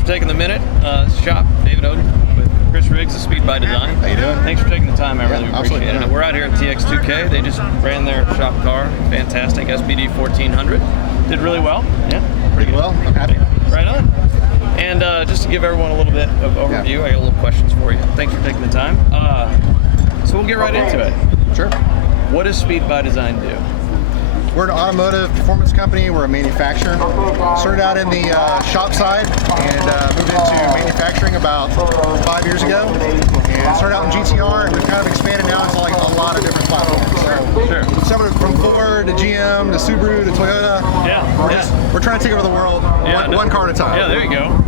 for taking the minute. Shop, David Oden with Chris Riggs of Speed by Design. How you doing? Thanks for taking the time. I really appreciate absolutely. it. We're out here at TX2K. They just ran their shop car. Fantastic. SPD 1400. Did really well. Yeah. Pretty well. I'm happy. Right on. And just to give everyone a little bit of overview, I got a little questions for you. Thanks for taking the time. So we'll get right into it. Sure. What does Speed by Design do? We're an automotive performance company. We're a manufacturer. Started out in the shop side and moved into manufacturing about 5 years ago. And started out in GTR, and we've kind of expanded now into like a lot of different platforms. So, Sure. Some from Ford to GM to Subaru to Toyota. Yeah. We're trying to take over the world one car at a time. Yeah, there you go.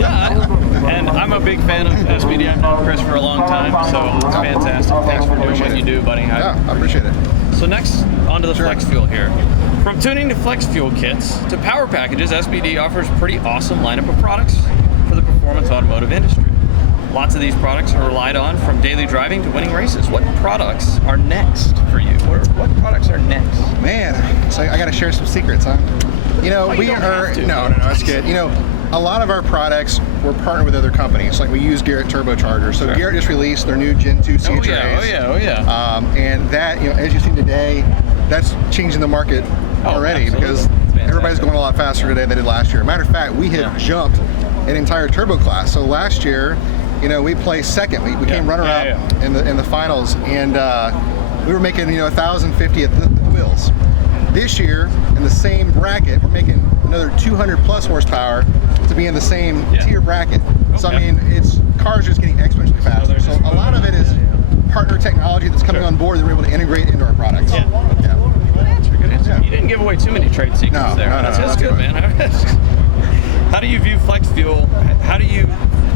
Yeah, and I'm a big fan of SPD. I've known Chris for a long time, so it's fantastic. Thanks for doing what you do, buddy. Yeah, I appreciate it. So next, onto the flex fuel here. From tuning to flex fuel kits to power packages, SPD offers a pretty awesome lineup of products for the performance automotive industry. Lots of these products are relied on from daily driving to winning races. What products are next for you? What products are next? Man, so I got to share some secrets, huh? You know, we are no, it's good. You know, a lot of our products we're partnered with other companies. Like we use Garrett turbochargers. So Garrett just released their new Gen 2 CHRAs. Oh yeah. And that, you know, as you've seen today, that's changing the market already because everybody's going a lot faster today than they did last year. Matter of fact, we have jumped an entire turbo class. So last year, you know, we placed second. We came runner-up in the finals, and we were making 1,050 at the wheels. This year, in the same bracket, we're making another 200 plus horsepower to be in the same tier bracket. So I mean, cars are just getting exponentially faster. So a lot of it is partner technology that's coming on board that we're able to integrate into our products. Good answer. You didn't give away too many trade secrets there. That's good, man. How do you view flex fuel? How do you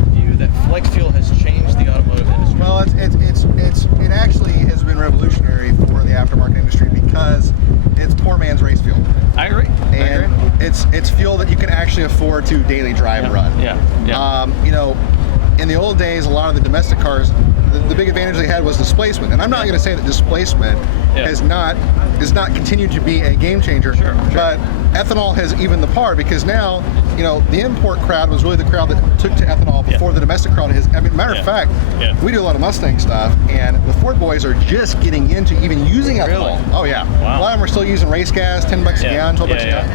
view that flex fuel has changed the automotive industry? Well, it actually has been revolutionary for the aftermarket industry because it's poor man's race fuel. I agree. And it's fuel that you can actually afford to daily drive and run. You know, in the old days, a lot of the domestic cars, the big advantage they had was displacement. And I'm not going to say that displacement has not continued to be a game changer, but ethanol has evened the par because now, you know, the import crowd was really the crowd that took to ethanol before the domestic crowd has. I mean, matter of fact, we do a lot of Mustang stuff, and the Ford boys are just getting into even using ethanol. Really? Oh yeah. A lot of them are still using race gas, 10 bucks a gallon, 12 bucks a gallon.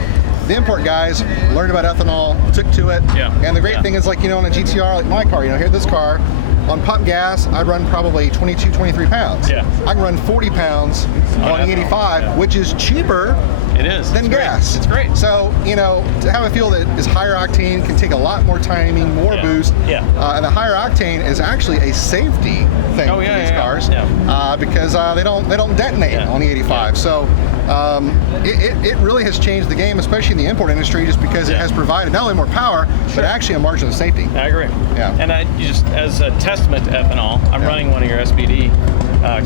The import guys learned about ethanol, took to it, and the great thing is, like, you know, on a GTR, like my car, you know, here this car, on pump gas, I run probably 22, 23 pounds. I can run 40 pounds on E85, which is cheaper than gas. It's great. So, you know, to have a fuel that is higher octane, can take a lot more timing, more boost, and the higher octane is actually a safety thing for these cars because they don't detonate on E85. So it really has changed the game, especially in the import industry, just because it has provided not only more power, but actually a margin of safety. I agree. And you just, as a testament to ethanol, I'm running one of your SPD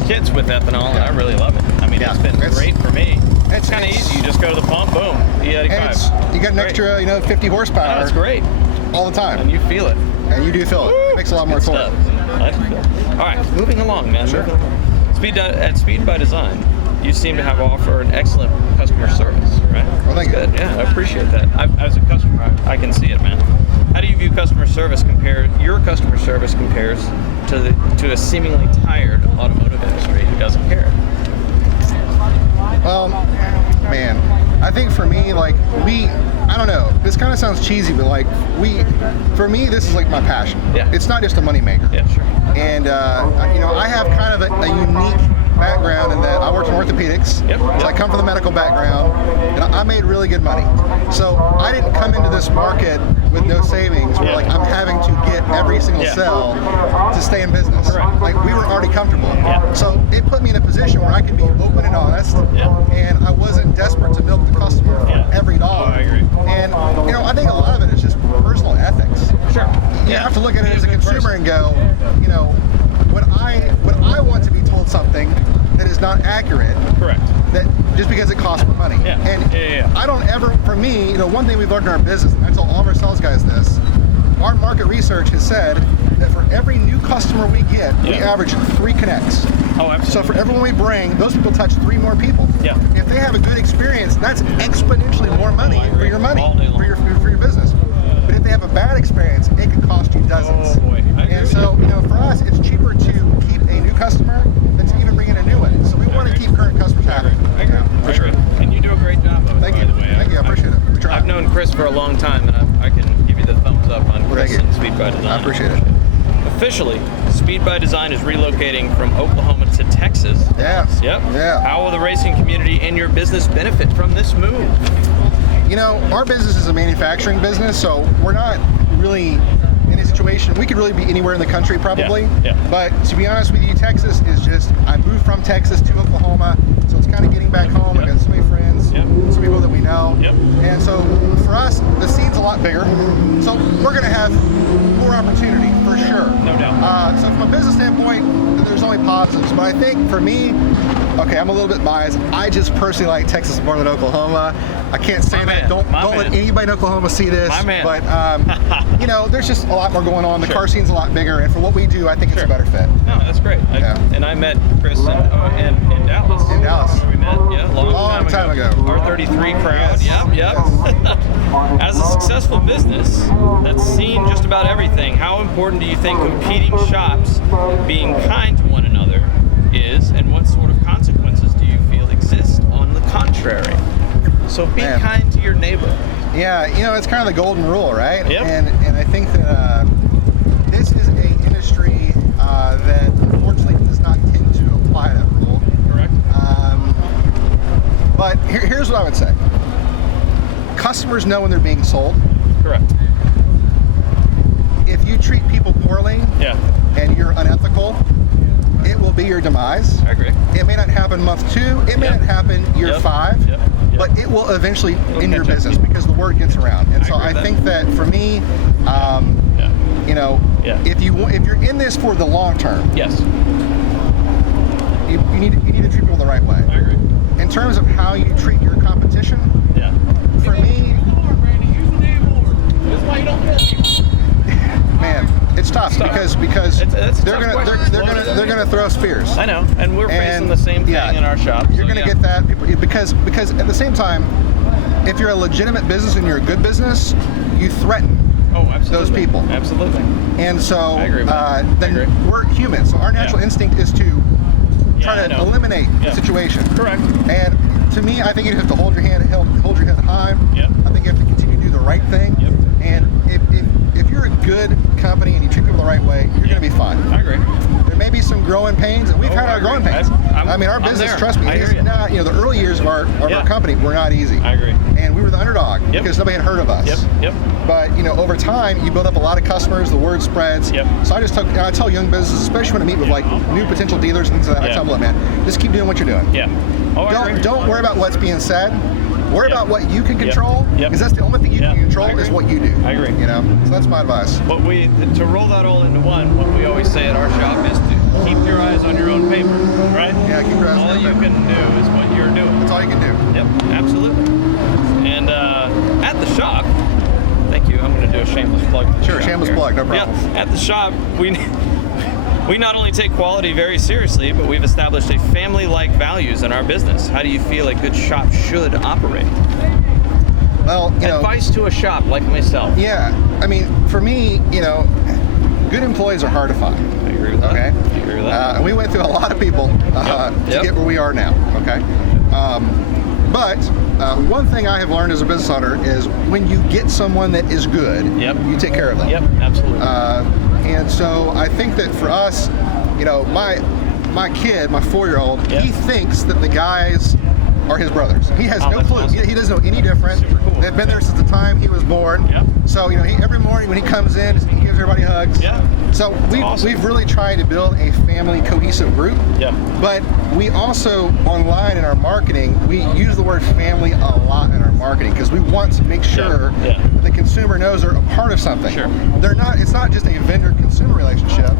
kits with ethanol, and I really love it. I mean, it's been great for me. It's kind of easy. You just go to the pump, boom, E85. You got an extra, 50 horsepower. That's great. All the time. And you feel it. And you do feel it. It makes a lot more torque. All right, moving along, man. At Speed by Design, you seem to have offer an excellent customer service, right? Well, thank you. Good. Yeah, I appreciate that. As a customer, I can see it, man. How do you view customer service your customer service compares to a seemingly tired automotive industry who doesn't care? Well, man, I think for me, like, I don't know, this kind of sounds cheesy, but like, for me, this is like my passion. It's not just a money maker. And, you know, I have kind of a unique background in that I worked in orthopedics, so I come from the medical background, and I made really good money. So I didn't come into this market with no savings where like I'm having to get every single cell to stay in business. Like, we were already comfortable. So it put me in a position where I could be open and honest, and I wasn't desperate to milk the customer for every dollar. I agree. And, you know, I think a lot of it is just personal ethics. You have to look at it as a consumer and go, you know, when I want to be told something that is not accurate, that just because it costs more money. I don't ever, for me, you know, one thing we've learned in our business, and I tell all of our sales guys this, our market research has said that for every new customer we get, we average 3 connects. So for everyone we bring, those people touch 3 more people. If they have a good experience, that's exponentially more money for your money, for your business. But if they have a bad us, it's cheaper to keep a new customer than to even bring in a new one. So we want to keep current customers happy. I agree. For sure. And you do a great job of it, Thank you. by the way. Thank you. I appreciate it. We try. I've known Chris for a long time, and I can give you the thumbs up on Chris and Speed by Design. I appreciate it. Officially, Speed by Design is relocating from Oklahoma to Texas. Yes. Yep. Yeah. How will the racing community and your business benefit from this move? You know, our business is a manufacturing business, so we're not really in a situation. We could really be anywhere in the country, probably. Yeah. But to be honest with you, Texas is just, I moved from Texas to Oklahoma, so it's kind of getting back home. I've got so many friends, some people that we know. And so for us, the scene's a lot bigger. So we're going to have more opportunity, for sure. No doubt. So from a business standpoint, there's only positives. But I think for me, okay, I'm a little bit biased. I just personally like Texas more than Oklahoma. I can't say that. Don't let anybody in Oklahoma see this. But you know, there's just a lot more going on. The car scene's a lot bigger, and for what we do, I think it's a better fit. No, that's great. And I met Chris in Dallas. In Dallas. We met, long time ago. R33 crowd. Yep. As a successful business that's seen just about everything, how important do you think competing shops being kind to one another is, and what sort of consequences do you feel exist on the contrary? So be kind to your neighbor. Yeah, you know, it's kind of the golden rule, right? Yep. And I think that this is an industry that unfortunately does not tend to apply that rule. Correct. But here's what I would say. Customers know when they're being sold. Correct. If you treat people poorly and you're unethical, it will be your demise. I agree. It may not happen month 2, it may not happen year 5, but it will eventually in your business because the word gets around. And so I think that for me, you know, if you're in this for the long term, you need to treat people the right way. I agree. In terms of how you treat your competition, for me, man, it's tough because they're gonna throw spears. I know, and we're facing the same thing in our shop. You're gonna get that because at the same time, if you're a legitimate business and you're a good business, you threaten those people. Absolutely. And so then we're humans, so our natural instinct is to try to eliminate the situation. Correct. And to me, I think you have to hold your head high. I think you have to continue to do the right thing. And if you're a good company and you treat people the right way, you're going to be fine. I agree. There may be some growing pains, and we've had our growing pains. I mean, our business, trust me, is not, you know, the early years of our company were not easy. I agree. And we were the underdog because nobody had heard of us. But, you know, over time, you build up a lot of customers, the word spreads. So I tell young businesses, especially when I meet with like new potential dealers and things like that, I tell them, look, man, just keep doing what you're doing. Don't worry about what's being said. Worry about what you can control, because that's the only thing you can control is what you do. I agree. You know, so that's my advice. To roll that all into one, what we always say at our shop is to keep your eyes on your own paper, right? Yeah, keep your eyes on your paper. All you can do is what you're doing. That's all you can do. Yep, absolutely. And at the shop, thank you. I'm going to do a shameless plug. Sure, shameless plug, no problem. Yeah, at the shop, we not only take quality very seriously, but we've established a family-like values in our business. How do you feel a good shop should operate? Well, you know, advice to a shop like myself. Yeah, I mean, for me, you know, good employees are hard to find. I agree with that. Okay. I agree with that. And we went through a lot of people to get where we are now. Okay. But one thing I have learned as a business owner is when you get someone that is good, you take care of them. Yep, absolutely. And so I think that for us, you know, my kid, my 4-year-old, he thinks that the guys are his brothers. He has no clue. Awesome. He doesn't know any different. Super cool. They've been there since the time he was born. So, you know, every morning when he comes in, he gives everybody hugs. So we've really tried to build a family cohesive group. But we also, online in our marketing, we use the word family a lot in our marketing because we want to make sure that the consumer knows they're a part of something. They're not. It's not just a vendor-consumer relationship.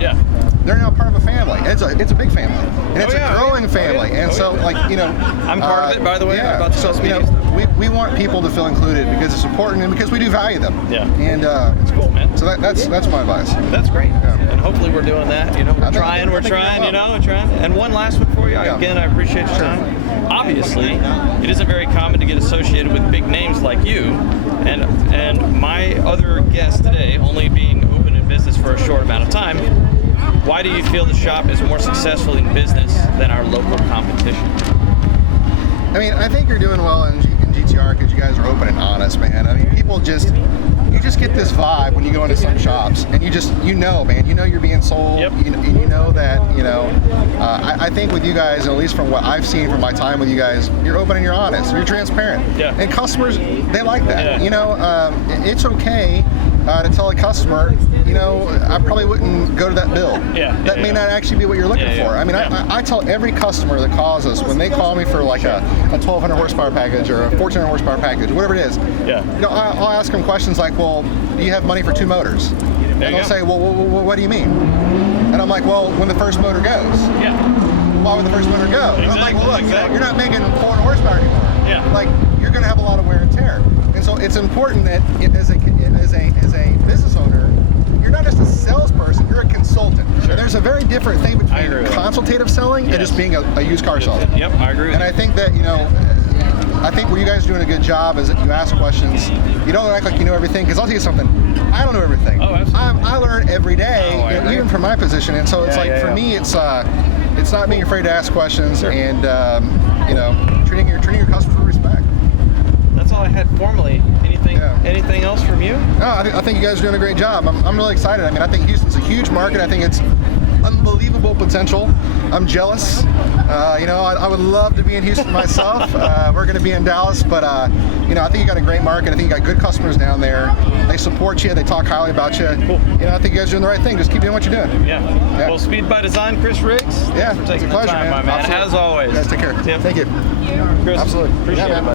They're now part of a family. It's a big family, and it's a growing family. And so, like, you know, I'm part of it, by the way. So, you know, we want people to feel included because it's important and because we do value them. And it's cool, man. So that's my advice. That's great. And hopefully we're doing that. You know, we're trying. You know, we're trying. And one last one for you. Again, I appreciate your time. Obviously, it isn't very common to get associated with big names like you. And my other guest today, only being open in business for a short amount of time, Why do you feel the shop is more successful in business than our local competition? I mean, I think you're doing well in GTR because you guys are open and honest, man. I mean, you just get this vibe when you go into some shops, and you know, man, you know you're being sold. Yep. You know that, I think with you guys, at least from what I've seen from my time with you guys, you're open and you're honest, you're transparent. Yeah. And customers, they like that. Yeah. It's okay to tell a customer, I probably wouldn't go to that build. That may not actually be what you're looking for. I mean, I tell every customer that calls us, when they call me for like a 1200 horsepower package or a 1400 horsepower package, whatever it is, I'll ask them questions like, well, do you have money for 2 motors? And they'll say, well, what do you mean? And I'm like, well, when the first motor goes. Why would the first motor go? And I'm like, well, look, you're not making 400 horsepower anymore. Like, you're going to have a lot of wear and tear. And so it's important that as a business owner, you're not just a salesperson, you're a consultant. Sure. There's a very different thing between consultative selling and just being a used car salesman. Yep, I agree with And I think that, I think where you guys are doing a good job is that you ask questions. You don't act like you know everything, because I'll tell you something, I don't know everything. Oh, absolutely. I learn every day, even from my position. And so it's for me, it's not being afraid to ask questions and, treating your customers with respect. That's all I had formally. Anything else from you? No, I think you guys are doing a great job. I'm really excited. I mean, I think Houston's a huge market. I think it's unbelievable potential. I'm jealous. I would love to be in Houston myself. We're going to be in Dallas, but I think you got a great market. I think you got good customers down there. They support you. They talk highly about you. Cool. I think you guys are doing the right thing. Just keep doing what you're doing. Yeah. Well, Speed by Design, Chris Riggs. Yeah, Thanks for taking it's a pleasure, the time, man. my man. Absolutely. As always. You guys take care. Tim. Thank you. Chris, Absolutely. Appreciate it. Man.